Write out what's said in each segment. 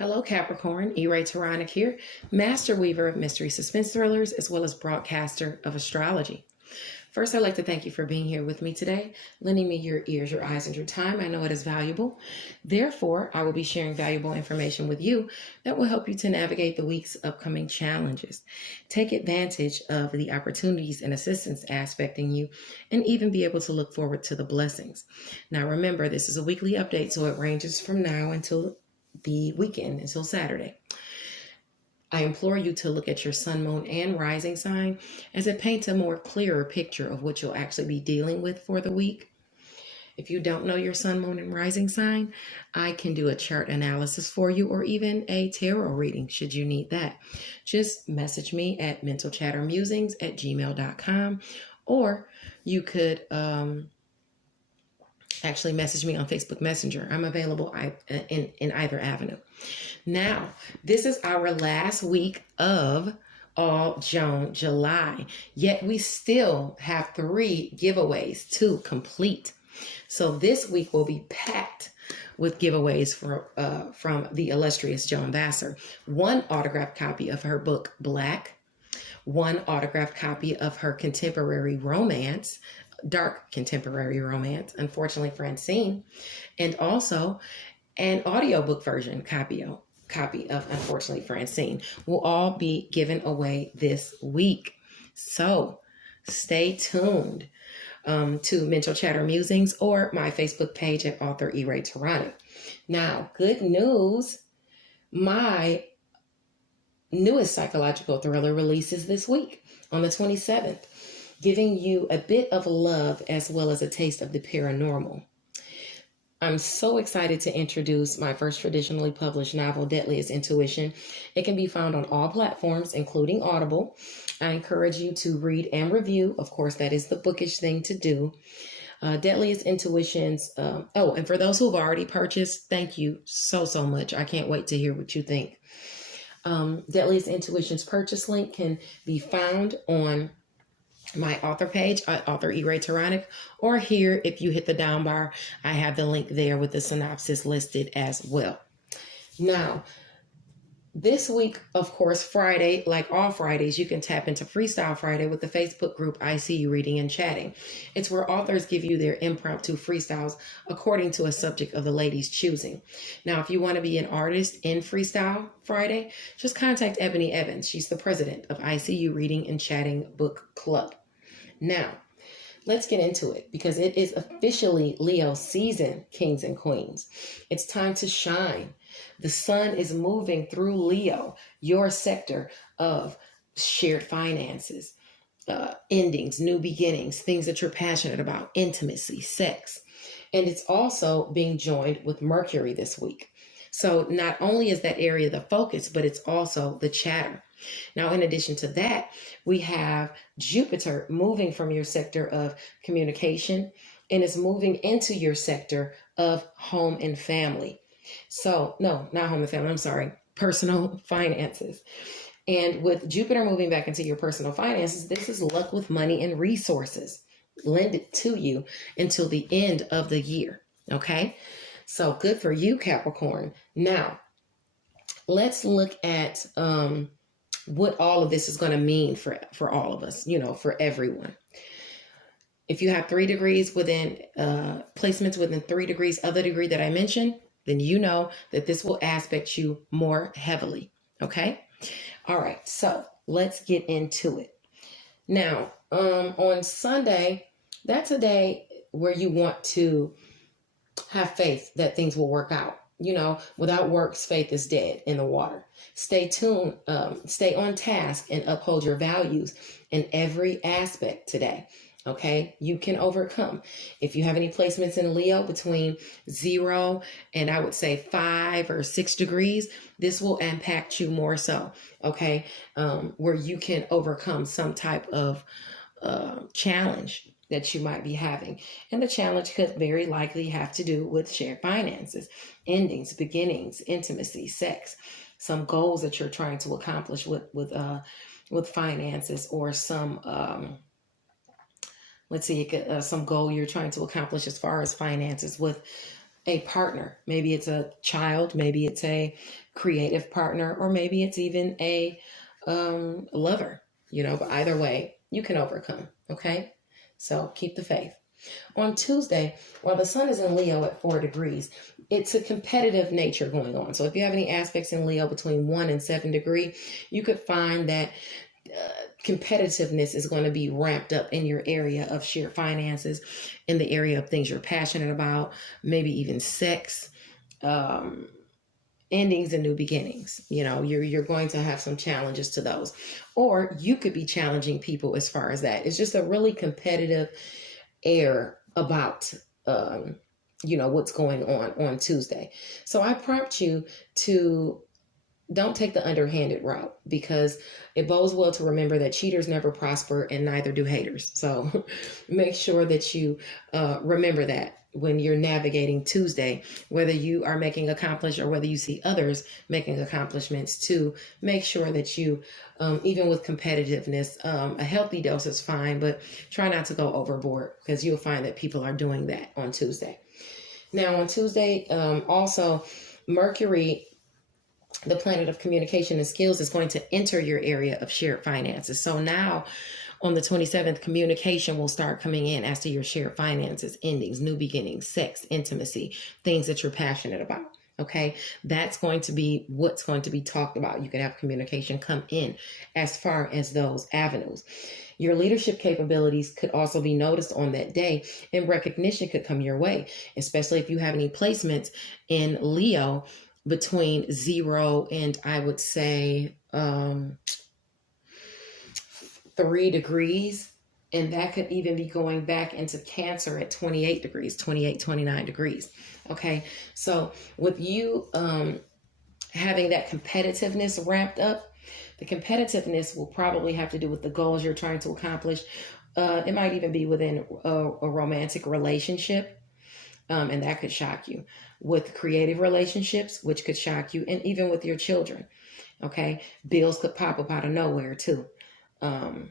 Hello, Capricorn. E-Ray Taronic here, master weaver of mystery suspense thrillers, as well as broadcaster of astrology. First, I'd like to thank you for being here with me today, lending me your ears, your eyes, and your time. I know it is valuable. Therefore, I will be sharing valuable information with you that will help you to navigate the week's upcoming challenges. Take advantage of the opportunities and assistance aspecting you, and even be able to look forward to the blessings. Now, remember, this is a weekly update, so it ranges from now until the weekend, until Saturday. I implore you to look at your sun, moon, and rising sign, as it paints a more clearer picture of what you'll actually be dealing with for the week. If you don't know your sun, moon, and rising sign, I can do a chart analysis for you, or even a tarot reading should you need that. Just message me at mentalchattermusings@gmail.com, or you could actually message me on Facebook Messenger. I'm available in either avenue. Now, this is our last week of all June, July, yet we still have 3 giveaways to complete. So this week will be packed with giveaways from the illustrious Joan Vassar. 1 autographed copy of her book, Black. 1 autographed copy of her contemporary romance, dark contemporary romance, Unfortunately Francine, and also an audiobook version copy of Unfortunately Francine will all be given away this week. So stay tuned to Mental Chatter Musings or my Facebook page at author E-Ray Taronic. Now, good news, my newest psychological thriller releases this week on the 27th. Giving you a bit of love as well as a taste of the paranormal. I'm so excited to introduce my first traditionally published novel, Deadliest Intuition. It can be found on all platforms, including Audible. I encourage you to read and review. Of course, that is the bookish thing to do. Deadliest Intuitions. And for those who've already purchased, thank you so much. I can't wait to hear what you think. Deadliest Intuitions purchase link can be found on my author page, author E-Ray Taronic, or here, if you hit the down bar, I have the link there with the synopsis listed as well. Now, this week, of course, Friday, like all Fridays, you can tap into Freestyle Friday with the Facebook group I See You Reading and Chatting. It's where authors give you their impromptu freestyles according to a subject of the lady's choosing. Now, if you want to be an artist in Freestyle Friday, just contact Ebony Evans. She's the president of I See You Reading and Chatting Book Club. Now, let's get into it because it is officially Leo season, kings and queens. It's time to shine. The sun is moving through Leo, your sector of shared finances, endings, new beginnings, things that you're passionate about, intimacy, sex. And it's also being joined with Mercury this week. So not only is that area the focus, but it's also the chatter. Now, in addition to that, we have Jupiter moving from your sector of communication and is moving into your sector of home and family. So, no, not home and family, I'm sorry, personal finances. And with Jupiter moving back into your personal finances, this is luck with money and resources lended to you until the end of the year. Okay, so good for you, Capricorn. Now, let's look at what all of this is going to mean for all of us, for everyone. If you have 3 degrees within placements within 3 degrees of the degree that I mentioned, then you know that this will aspect you more heavily. Okay. All right. So let's get into it. Now, on Sunday, that's a day where you want to have faith that things will work out. Without works, faith is dead in the water. Stay tuned, stay on task, and uphold your values in every aspect today. Okay, you can overcome. If you have any placements in Leo between 0 and I would say 5 or 6 degrees, this will impact you more so. Okay, where you can overcome some type of challenge that you might be having. And the challenge could very likely have to do with shared finances, endings, beginnings, intimacy, sex, some goals that you're trying to accomplish with finances, or some some goal you're trying to accomplish as far as finances with a partner. Maybe it's a child, maybe it's a creative partner, or maybe it's even a lover, but either way, you can overcome. Okay. So keep the faith. On Tuesday, while the sun is in Leo at 4 degrees, it's a competitive nature going on. So if you have any aspects in Leo between 1 and 7 degree, you could find that competitiveness is going to be ramped up in your area of shared finances, in the area of things you're passionate about, maybe even sex, endings and new beginnings. You're going to have some challenges to those, or you could be challenging people as far as that. It's just a really competitive air about what's going on Tuesday. So I prompt you to don't take the underhanded route, because it bodes well to remember that cheaters never prosper and neither do haters. So make sure that you remember that when you're navigating Tuesday, whether you are making accomplishments or whether you see others making accomplishments, to make sure that you, even with competitiveness, a healthy dose is fine, but try not to go overboard, because you'll find that people are doing that on Tuesday. Now on Tuesday, also Mercury, the planet of communication and skills, is going to enter your area of shared finances. So now on the 27th, communication will start coming in as to your shared finances, endings, new beginnings, sex, intimacy, things that you're passionate about. Okay, that's going to be what's going to be talked about. You can have communication come in as far as those avenues. Your leadership capabilities could also be noticed on that day, and recognition could come your way, especially if you have any placements in Leo between 0 and I would say 3 degrees. And that could even be going back into Cancer at 28 degrees, 28, 29 degrees. Okay. So with you having that competitiveness ramped up, the competitiveness will probably have to do with the goals you're trying to accomplish. It might even be within a romantic relationship. And that could shock you. With creative relationships, which could shock you, and even with your children. Okay. Bills could pop up out of nowhere too. And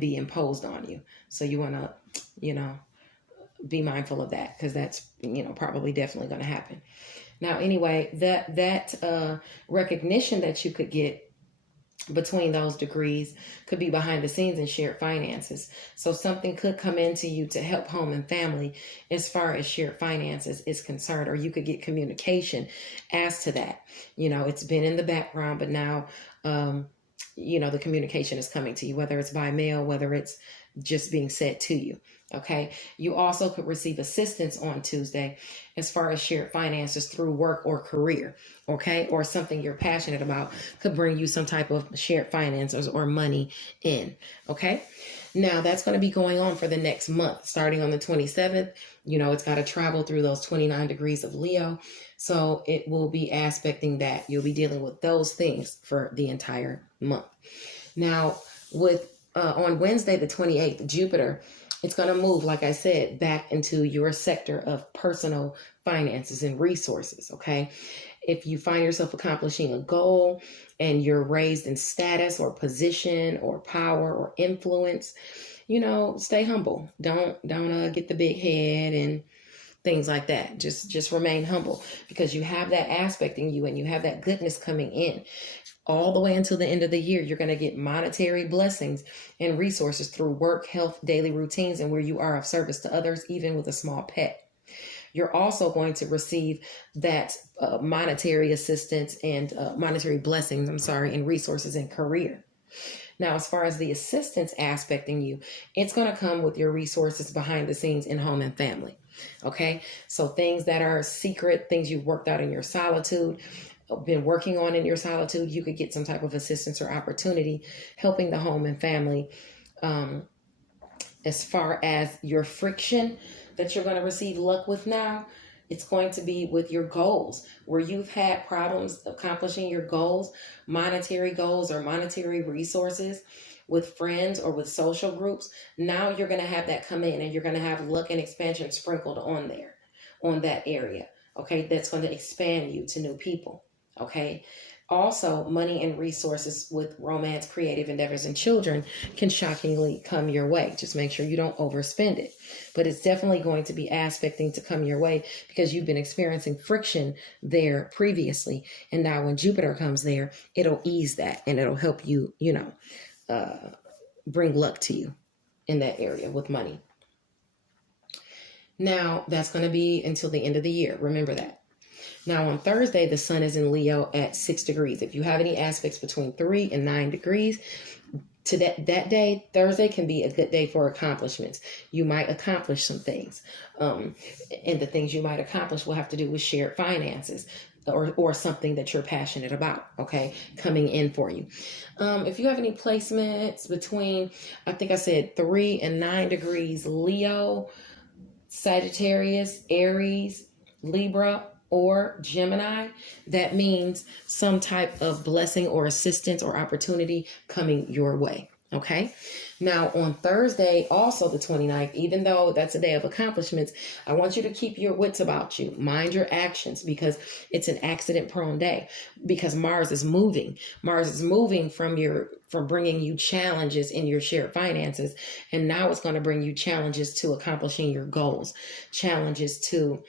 be imposed on you. So you want to, be mindful of that, because that's, probably definitely going to happen. Now, anyway, that recognition that you could get between those degrees could be behind the scenes in shared finances. So something could come into you to help home and family as far as shared finances is concerned, or you could get communication as to that. It's been in the background, but now, the communication is coming to you, whether it's by mail, whether it's just being said to you. Okay. You also could receive assistance on Tuesday as far as shared finances through work or career. Okay. Or something you're passionate about could bring you some type of shared finances or money in. Okay. Now that's going to be going on for the next month, starting on the 27th. It's got to travel through those 29 degrees of Leo. So it will be aspecting that. You'll be dealing with those things for the entire month. Now on Wednesday, the 28th, Jupiter, it's going to move, like I said, back into your sector of personal finances and resources. Okay. If you find yourself accomplishing a goal and you're raised in status or position or power or influence, stay humble. Don't get the big head and things like that. Just remain humble, because you have that aspect in you and you have that goodness coming in. All the way until the end of the year, you're going to get monetary blessings and resources through work, health, daily routines, and where you are of service to others, even with a small pet. You're also going to receive that monetary assistance and monetary blessings, and resources in career. Now, as far as the assistance aspect in you, it's going to come with your resources behind the scenes in home and family. Okay. So things that are secret, things you've worked out in your solitude, been working on in your solitude, you could get some type of assistance or opportunity helping the home and family. As far as your friction that you're going to receive luck with now, it's going to be with your goals, where you've had problems accomplishing your goals, monetary goals or monetary resources with friends or with social groups. Now you're going to have that come in, and you're going to have luck and expansion sprinkled on there, on that area. Okay. That's going to expand you to new people. Okay. Also, money and resources with romance, creative endeavors, and children can shockingly come your way. Just make sure you don't overspend it. But it's definitely going to be aspecting to come your way because you've been experiencing friction there previously. And now when Jupiter comes there, it'll ease that and it'll help you, bring luck to you in that area with money. Now, that's going to be until the end of the year. Remember that. Now, on Thursday, the sun is in Leo at 6 degrees. If you have any aspects between 3 and 9 degrees, to that day, Thursday can be a good day for accomplishments. You might accomplish some things. And the things you might accomplish will have to do with shared finances or something that you're passionate about, okay, coming in for you. If you have any placements between, I think I said 3 and 9 degrees, Leo, Sagittarius, Aries, Libra, or Gemini, that means some type of blessing or assistance or opportunity coming your way. Okay. Now on Thursday, also the 29th, even though that's a day of accomplishments, I want you to keep your wits about you. Mind your actions because it's an accident prone day because Mars is moving. Mars is moving from bringing you challenges in your shared finances. And now it's going to bring you challenges to accomplishing your goals, challenges to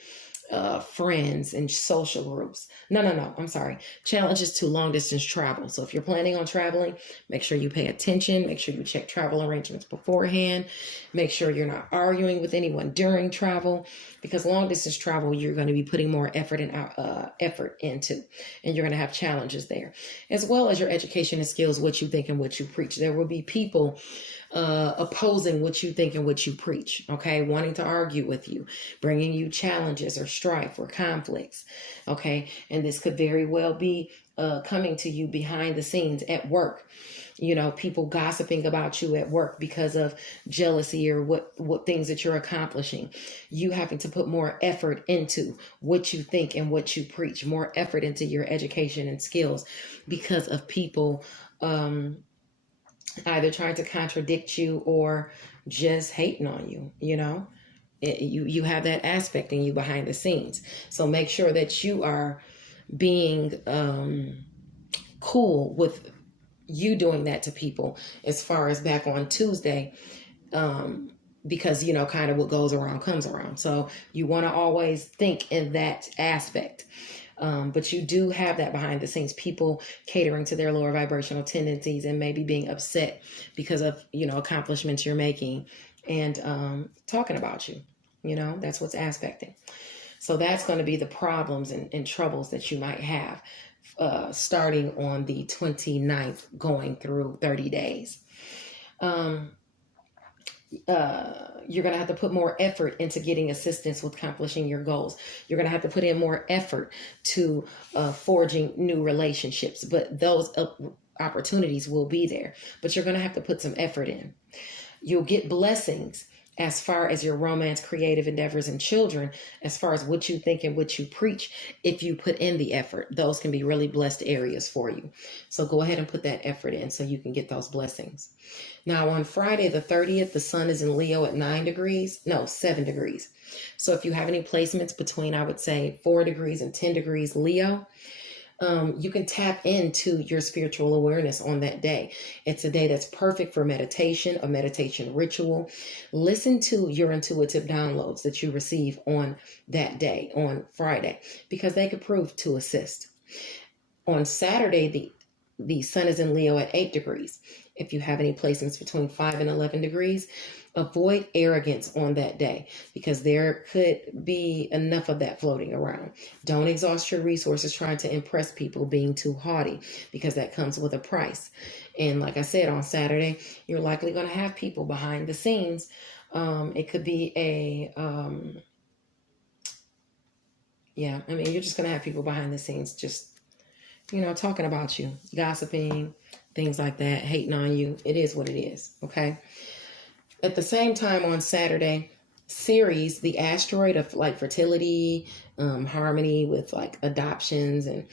friends and social groups. I'm sorry. Challenges to long distance travel. So if you're planning on traveling, make sure you pay attention. Make sure you check travel arrangements beforehand. Make sure you're not arguing with anyone during travel because long distance travel, you're going to be putting more effort into, and you're going to have challenges there, as well as your education and skills, what you think and what you preach. There will be people opposing what you think and what you preach, okay, wanting to argue with you, bringing you challenges or strife or conflicts, okay, and this could very well be coming to you behind the scenes at work, people gossiping about you at work because of jealousy or what things that you're accomplishing, you having to put more effort into what you think and what you preach, more effort into your education and skills because of people either trying to contradict you or just hating on you, you have that aspect in you behind the scenes. So make sure that you are being cool with you doing that to people as far as back on Tuesday, because, kind of what goes around comes around. So you want to always think in that aspect. But you do have that behind the scenes, people catering to their lower vibrational tendencies and maybe being upset because of, accomplishments you're making and talking about you. That's what's aspecting. So that's going to be the problems and troubles that you might have starting on the 29th going through 30 days. You're going to have to put more effort into getting assistance with accomplishing your goals. You're going to have to put in more effort to forging new relationships, but those opportunities will be there, but you're going to have to put some effort in. You'll get blessings as far as your romance, creative endeavors, and children, as far as what you think and what you preach. If you put in the effort, those can be really blessed areas for you. So go ahead and put that effort in so you can get those blessings. Now on Friday, the 30th, the sun is in Leo at 7 degrees. So if you have any placements between, I would say 4 degrees and 10 degrees Leo, you can tap into your spiritual awareness on that day. It's a day that's perfect for meditation, a meditation ritual. Listen to your intuitive downloads that you receive on that day, on Friday, because they could prove to assist. On Saturday, the sun is in Leo at 8 degrees. If you have any placements between 5 and 11 degrees, avoid arrogance on that day because there could be enough of that floating around. Don't exhaust your resources trying to impress people, being too haughty, because that comes with a price. And like I said, on Saturday, you're likely going to have people behind the scenes. It could be you're just going to have people behind the scenes just, talking about you, gossiping, things like that, hating on you. It is what it is, okay? At the same time on Saturday, Ceres, the asteroid of like fertility, harmony with like adoptions and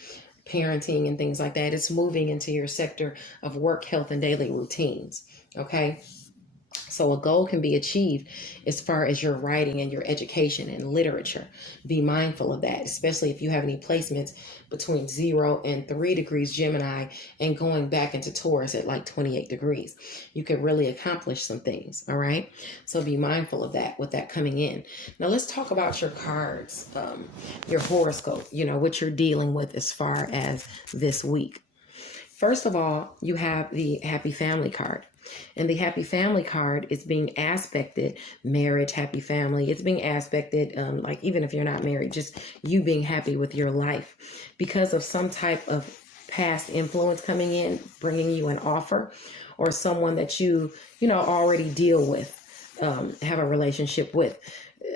parenting and things like that, it's moving into your sector of work, health, and daily routines, okay? So a goal can be achieved as far as your writing and your education and literature. Be mindful of that, especially if you have any placements between 0 and 3 degrees Gemini and going back into Taurus at like 28 degrees. You could really accomplish some things, all right? So be mindful of that with that coming in. Now let's talk about your cards, your horoscope, what you're dealing with as far as this week. First of all, you have the Happy Family card. And the Happy Family card is being aspected, marriage, happy family. It's being aspected, like even if you're not married, just you being happy with your life because of some type of past influence coming in, bringing you an offer, or someone that you already deal with, have a relationship with.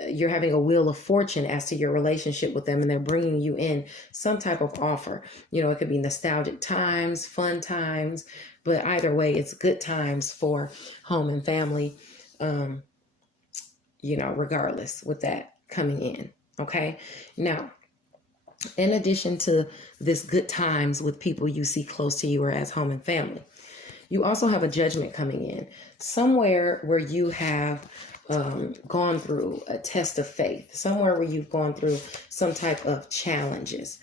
You're having a wheel of fortune as to your relationship with them, and they're bringing you in some type of offer. It could be nostalgic times, fun times, but either way, it's good times for home and family, regardless with that coming in. Okay. Now, in addition to this good times with people you see close to you or as home and family, you also have a judgment coming in somewhere where you have gone through a test of faith, somewhere where you've gone through some type of challenges,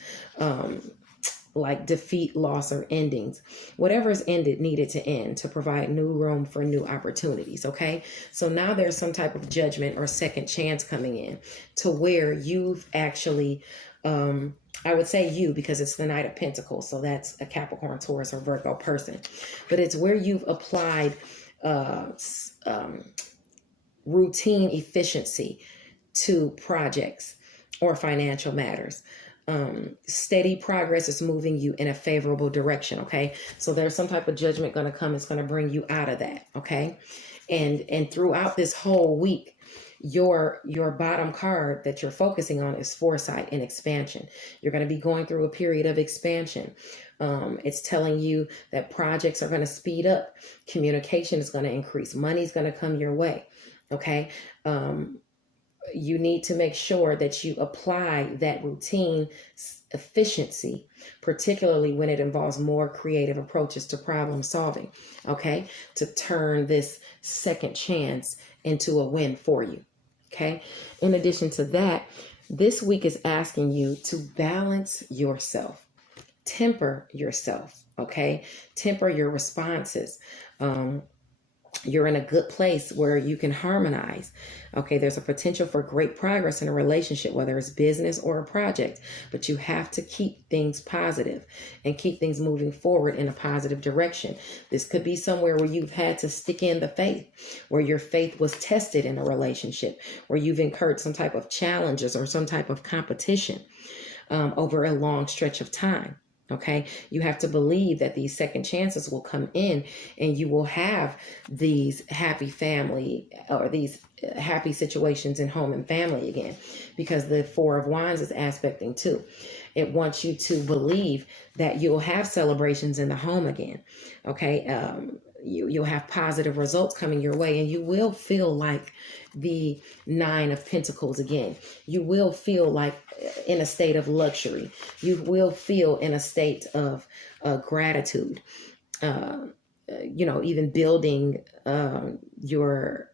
like defeat, loss, or endings. Whatever's ended needed to end to provide new room for new opportunities. Okay. So now there's some type of judgment or second chance coming in to where you've actually, I would say you, because it's the Knight of Pentacles. So that's a Capricorn, Taurus, or Virgo person, but it's where you've applied, routine efficiency to projects or financial matters. Steady progress is moving you in a favorable direction. Okay. So there's some type of judgment going to come. It's going to bring you out of that. Okay. And throughout this whole week, your bottom card that you're focusing on is foresight and expansion. You're going to be going through a period of expansion. It's telling you that projects are going to speed up. Communication is going to increase. Money's going to come your way. Okay. You need to make sure that you apply that routine efficiency, particularly when it involves more creative approaches to problem solving, okay, to turn this second chance into a win for you, okay? In addition to that, this week is asking you to balance yourself, temper yourself, okay? Temper your responses. You're in a good place where you can harmonize. Okay, there's a potential for great progress in a relationship, whether it's business or a project, but you have to keep things positive and keep things moving forward in a positive direction. This could be somewhere where you've had to stick in the faith, where your faith was tested in a relationship, where you've incurred some type of challenges or some type of competition over a long stretch of time. Okay, you have to believe that these second chances will come in and you will have these happy family or these happy situations in home and family again, because the Four of Wands is aspecting too. It wants you to believe that you'll have celebrations in the home again. Okay, you'll have positive results coming your way, and you will feel like the Nine of Pentacles again. You will feel like in a state of luxury. You will feel in a state of gratitude. Even building your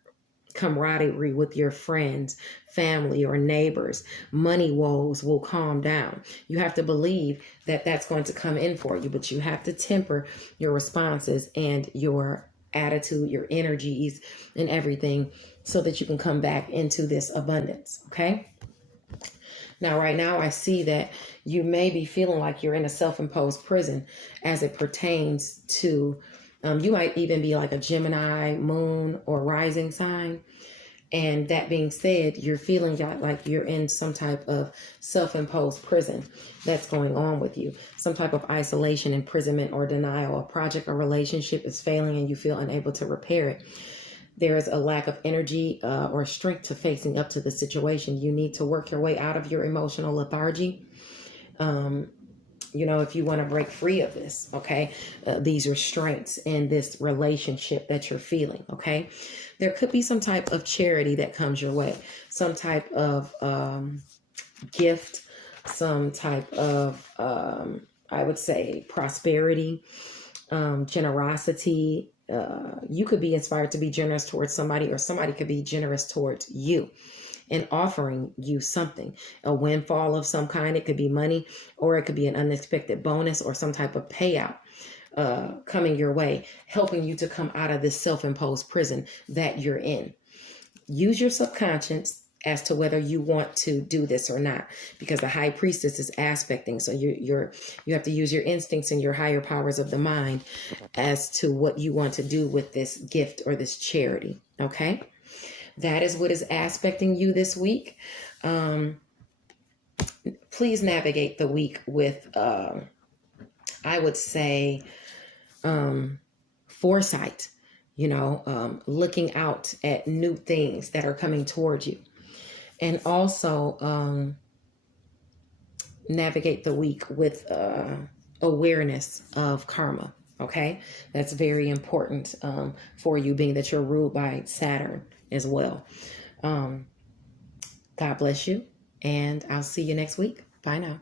camaraderie with your friends, family, or neighbors. Money woes will calm down. You have to believe that that's going to come in for you, but you have to temper your responses and your attitude, your energies, and everything so that you can come back into this abundance. Okay. Now, right now, I see that you may be feeling like you're in a self-imposed prison as it pertains to, you might even be like a Gemini, moon, or rising sign. And that being said, you're feeling like you're in some type of self-imposed prison that's going on with you. Some type of isolation, imprisonment, or denial. A project or relationship is failing and you feel unable to repair it. There is a lack of energy or strength to facing up to the situation. You need to work your way out of your emotional lethargy. If you want to break free of this, okay, these restraints in this relationship that you're feeling, okay, there could be some type of charity that comes your way, some type of gift, some type of, I would say, prosperity, generosity, you could be inspired to be generous towards somebody, or somebody could be generous towards you and offering you something, a windfall of some kind. It could be money, or it could be an unexpected bonus or some type of payout coming your way, helping you to come out of this self-imposed prison that you're in. Use your subconscious as to whether you want to do this or not, because the high priestess is aspecting. So you have to use your instincts and your higher powers of the mind as to what you want to do with this gift or this charity. Okay. That is what is aspecting you this week. Please navigate the week with, I would say, foresight, looking out at new things that are coming towards you. And also navigate the week with awareness of karma. Okay, that's very important for you, being that you're ruled by Saturn as well. God bless you, and I'll see you next week. Bye now.